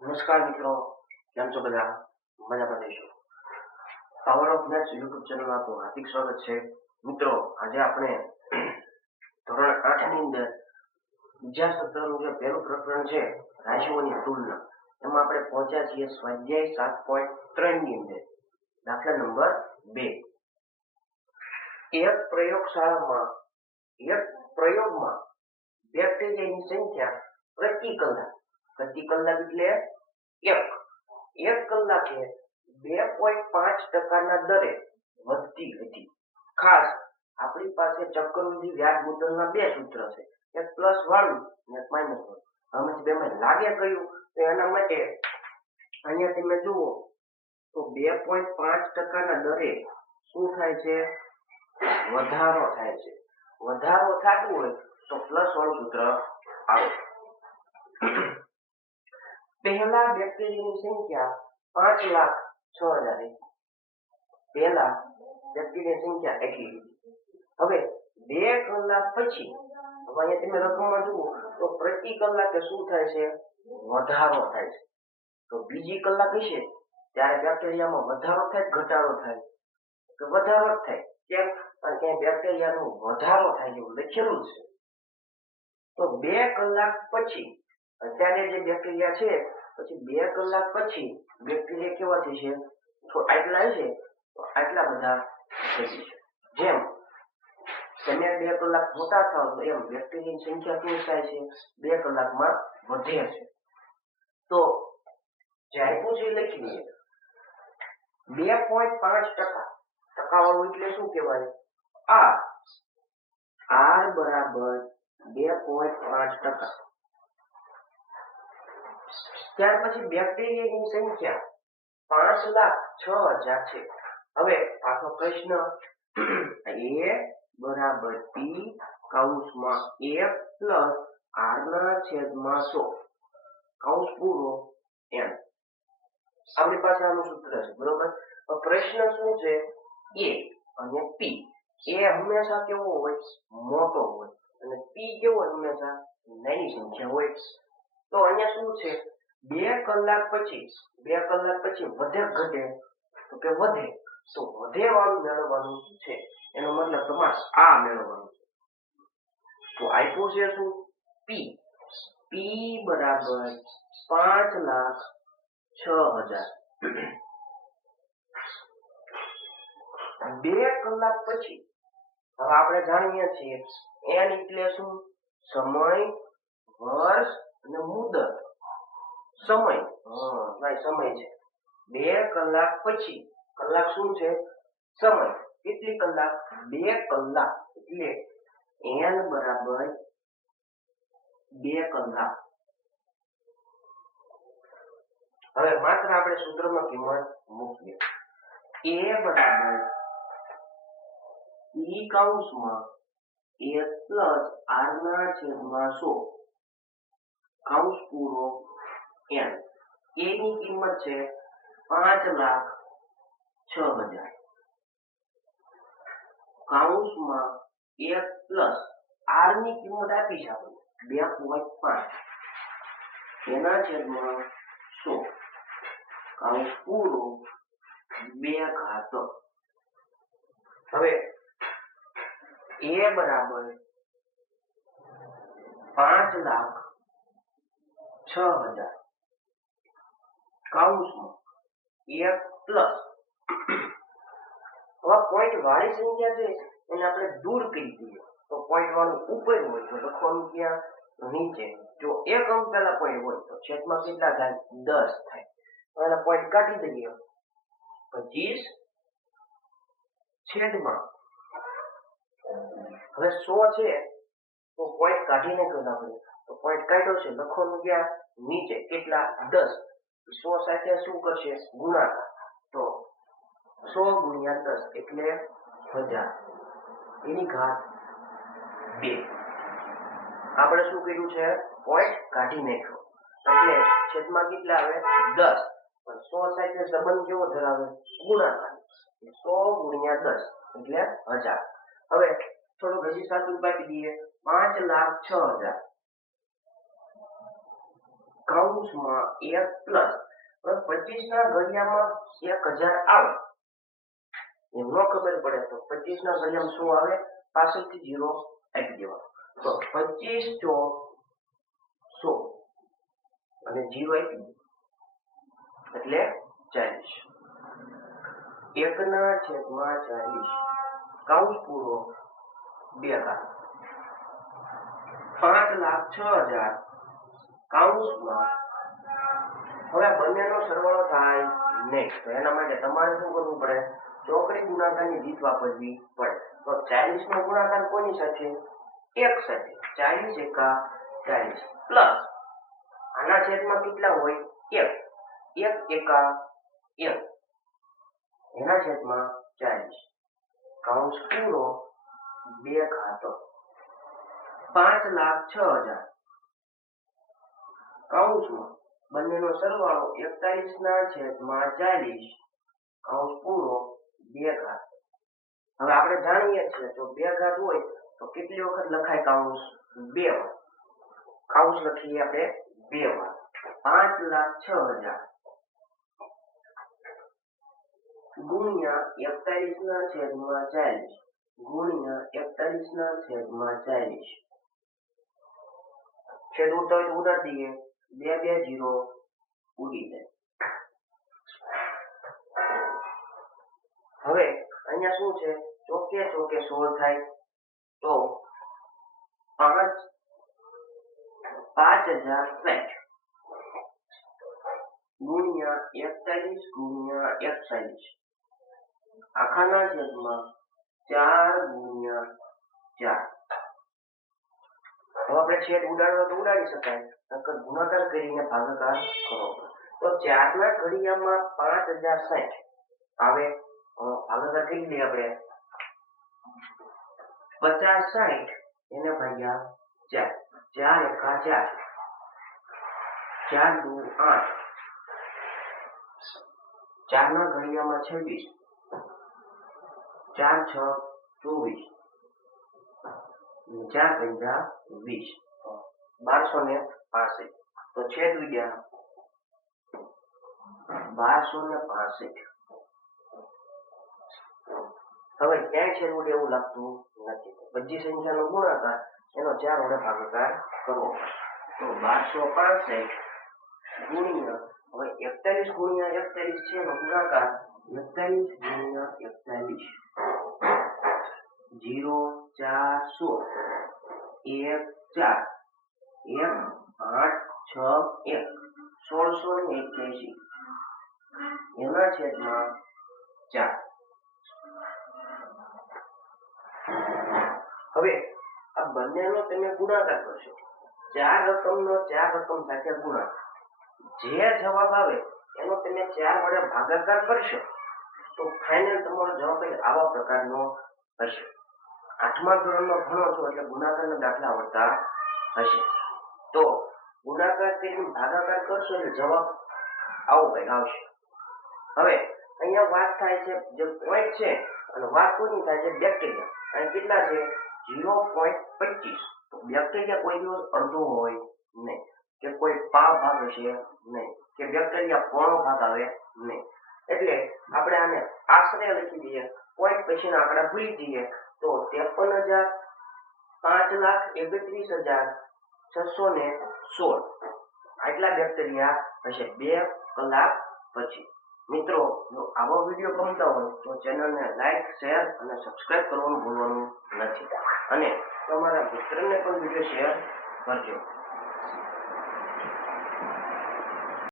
નમસ્કાર મિત્રો, કેમ છો બધા? મજામાં જઈશું. પાવર ઓફ મેથ્સ યુટ્યુબ ચેનલમાં આપનું હાર્દિક સ્વાગત છે. મિત્રો, આજે આપણે ધોરણ 8 ની અંદર બીજા સત્રનું જે પહેલું પ્રકરણ છે રાશિઓની તુલના, એમાં આપણે પહોંચ્યા છીએ સ્વાધ્યાય 7.3 ની અંદર. દાખલા નંબર 2. એક પ્રયોગમાં બેક્ટેરિયાની સંખ્યા પ્રતિ કલાક એટલે એક કલાકે 2.5% દરે વધતી હતી. ખાસ આપણી પાસે ચક્રવૃદ્ધિ વ્યાજ મુદ્દલના બે સૂત્ર છે, એક પ્લસ વાળું અને એક માઇનસ વાળું. આમાંથી બેમાં લાગે કયું? તો એના માટે અહીંયા તમે જુઓ તો 2.5% દરે શું થાય છે? વધારો થાય છે. વધારો થતું હોય તો પ્લસ વાળું સૂત્ર આવે. પહેલા બેક્ટેરિયાની સંખ્યા 5,06,000 હતી. પહેલા બેક્ટેરિયાની સંખ્યા એટલી હતી. હવે 2 કલાક પછી, હવે અહીંયા તમે રકમમાં જુઓ તો પ્રતિ કલાકે શું થાય છે? વધારો થાય છે. તો બીજી કલાક હશે ત્યારે બેક્ટેરિયામાં વધારો થાય ઘટાડો થાય? તો વધારો જ થાય. કેમ? કારણ કે બેક્ટેરિયાનો વધારો થાય એવું લખેલું છે. તો 2 કલાક પછી અત્યારે જે બેક્ટેરિયા છે, પછી 2 કલાક પછી બેક્ટેરિયા કેવા થશે? તો આટલા હશે તો આટલા બધા થશે. જેમ તમે 2 કલાક મોટા થાવ તો એમ બેક્ટેરિયાની સંખ્યા કેવી થાય છે? 2 કલાકમાં વધે છે. તો જે આપ્યું છે એ લખી લઈએ. 2.5% ટકાવાળું એટલે શું કહેવાય? R બરાબર 2.5%. ત્યાર પછી બેક્ટેરિયાની સંખ્યા 5,06,000 છે. હવે પાછો પ્રશ્ન, A બરાબર P કૌંસમાં 1 પ્લસ R ના છેદમાં 100 કૌંસ પૂરો M. આપણી પાસે આનું સૂત્ર છે, બરોબર? પ્રશ્ન શું છે? A અને P. A હંમેશા કેવો હોય? મોટો હોય. અને P કેવો હોય? હંમેશા નાની સંખ્યા હોય. તો અહીંયા શું છે? 2 કલાક પછી વધે ઘટે? તો કે વધે. તો વધે વાળું મેળવવાનું છે, એનો મતલબ તમારે આ મેળવવાનું છે. તો આપ્યું છે શું? P. P બરાબર 5,06,000. 2 કલાક પછી હવે આપણે જાણીએ છીએ n એટલે શું? સમય, વર્ષ અને મુદત. સમય છે. 2 કલાક પછી, કલાક શું છે? સમય. કેટલી કલાક? 2 કલાક. એટલે n બરાબર 2 કલાક. હવે માત્ર આપણે સૂત્રમાં કિંમત મૂકીએ. A બરાબર E કૌંસમાં 1 પ્લસ R ના છેદમાં 100 કૌંસ પૂરો n. A ની કિંમત છે 5,06,000 કૌંસમાં 1 પ્લસ R ની કિંમત આપી છે આપણે 2.5 એના છેદમાં 100 કૌંસ પૂરો 2 ઘાત. હવે A બરાબર 5,06,000 કૌંસમાં 1 પ્લસ, હવે પોઈન્ટ વાળી સંખ્યા છે એને આપણે દૂર કરી દઈએ. તો પોઈન્ટ વાળું ઉપર હોય તો લખવાનું ક્યાં? નીચે. જો એક અંક પહેલા પોઈન્ટ હોય તો છેદમાં કેટલા થાય? 10 થાય. તો એના પોઈન્ટ કાઢી દઈએ. 25 છેદમાં, હવે 100 છે તો પોઈન્ટ કાઢીને કરતા પડે. તો પોઈન્ટ કાઢ્યો છે, લખવાનું ક્યાં? નીચે. કેટલા? 10. 100 સાથે શું કરશે? ગુણાકાર. તો 100 ગુણ્યા 10 એટલે 1000 એની ઘાત 2. આપણે શું કર્યું છે? પોઈન્ટ કાઢી નાખ્યો. એટલે છેદમાં કેટલા આવે? 10. પણ 100 સાથે સંબંધ કેવો ધરાવે? ગુણાકાર. 100 ગુણ્યા 10 એટલે 1000. હવે થોડુંક હજી સાચું બાકી દઈએ. 5,06,000 કૌંસમાં 1 પ્લસ 25 ના ઘડિયામાં 1000 આવે એમ ન ખબર પડે તો 25 ના ઘડિયામાં શું આવે પાછળથી 0 આપી દેવાનું તો 25 ચોક 100 અને 0 આપી એટલે 40 1 ના છેદમાં 40 કૌંસ પૂરો 2 ઘાત 5,06,000 કૌંસમાં હવે બંનેનો સરવાળો થાય નહીં તો એના માટે તમારે શું કરવું પડે ચોકડી ગુણાકારની રીત વાપરવી પડે તો 40 નો ગુણાકાર કોની સાથે 1 સાથે 40 એકા 40 પ્લસ આના છેદમાં કેટલા હોય 1 એકા 1 એના છેદમાં 40 કૌંસ પૂરો 2 ઘાત 5,06,000 કૌંસમાં બંનેનો સરવાળો 41 ના છેદમાં 40 કૌંસ પૂરો 2 ઘાત હવે આપણે જાણીએ છીએ જો 2 ઘાત હોય તો કેટલી વખત લખાય કૌંસ 2 વાર કૌંસ લખીએ આપણે 2 વાર 5,06,000 ગુણ્યા 41 ના છેદમાં 40 ગુણ્યા 41 ના છેદમાં 40 છેદ ઉડાડી દઈએ 2 2 0 ઉડી જાય હવે અહીંયા શું છે ચોકે ચોકે 16 થાય તો 5,060 ગુણ્યા 41 ગુણ્યા 41 આખાના છેદમાં 4 ગુણ્યા 4 હવે આપણે છેદ ઉડાડવા તો ઉડાડી શકાય નકર ગુણાકાર કરીને ભાગાકાર કરો તો 4 ના ઘડિયામાં 5,060 આવે ભાગાકાર કરી લઈએ આપણે 50 60 એને ભાગ્યા 4 એકા 4 4 દુ 8 4 ના ઘડિયામાં 26 4 6 24 4 પંજા 20 1265 તો છેદ ઉડ્યા 1265 હવે ક્યાંય છેદ ઉડે એવું લાગતું નથી બધી સંખ્યાનો ગુણાકાર એનો 4 વડે ભાગાકાર કરવો તો 1265 ગુણ્યા હવે 41 ગુણ્યા 41 છે એનો ગુણાકાર 41 ગુણ્યા 41 0 4 16 1 4 1 8 6 1 1681 એના છેદમાં 4 હવે આ બંનેનો તમે ગુણાકાર કરશો 4 રકમનો 4 રકમ સાથે ગુણાકાર જે જવાબ આવે એનો તમે 4 વડે ભાગાકાર કરશો તો ફાઇનલ તમારો જવાબ આવા પ્રકારનો હશે 8મા ધોરણમાં ભણો છો એટલે ગુણાકારના દાખલા આવડતા હશે તો ગુણાકાર કરીને ભાગાકાર કરશો એટલે જવાબ આવો કંઈક આવશે હવે અહીંયા વાત થાય છે જે પોઈન્ટ છે અને વાત કોની થાય છે બેક્ટેરિયા અને કેટલા છે 0.25 તો બેક્ટેરિયા કોઈ દિવસ અડધો હોય નહીં કે કોઈ પાવ ભાગ હશે નહીં કે બેક્ટેરિયા પોણો ભાગ આવે નહીં એટલે આપણે આને આશરે લખી દઈએ પોઈન્ટ પછીના આંકડા ભૂલી જઈએ તો 53,000 5,31,616 આટલા બેક્ટેરિયા હશે 2 કલાક પછી મિત્રો જો આવો વિડીયો ગમતા હોય તો ચેનલને લાઈક શેર અને સબસ્ક્રાઇબ કરવાનું ભૂલવાનું નથી અને તમારા મિત્રને પણ વિડીયો શેર કરજો